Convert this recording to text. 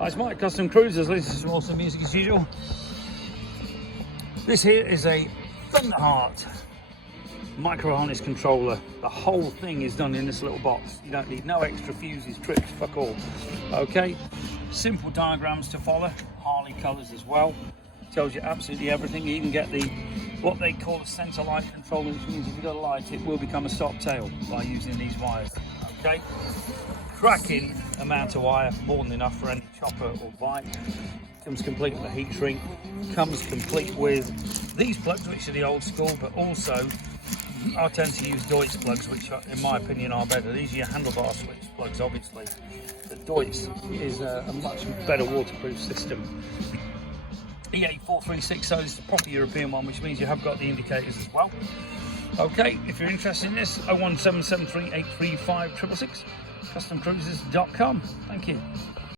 Hi, it's Mike, Custom Cruisers. Listen to some awesome music as usual. This here is a Thunderheart micro harness controller. The whole thing is done in this little box. You don't need no extra fuses, trips, fuck all. Okay, simple diagrams to follow, Harley colours as well. Tells you absolutely everything. You even get the what they call a center light controller, which means if you got a light, it will become a stop tail by using these wires. Okay, cracking amount of wire, more than enough for any chopper or bike. Comes complete with a heat shrink. Comes complete with these plugs, which are the old school, but also I tend to use Deutz plugs, which are, in my opinion, are better. These are your handlebar switch plugs, obviously. The Deutz is a much better waterproof system. EA4360 is the proper European one, which means you have got the indicators as well. Okay, if you're interested in this, 01773 835 666, CustomCruisers.com. Thank you.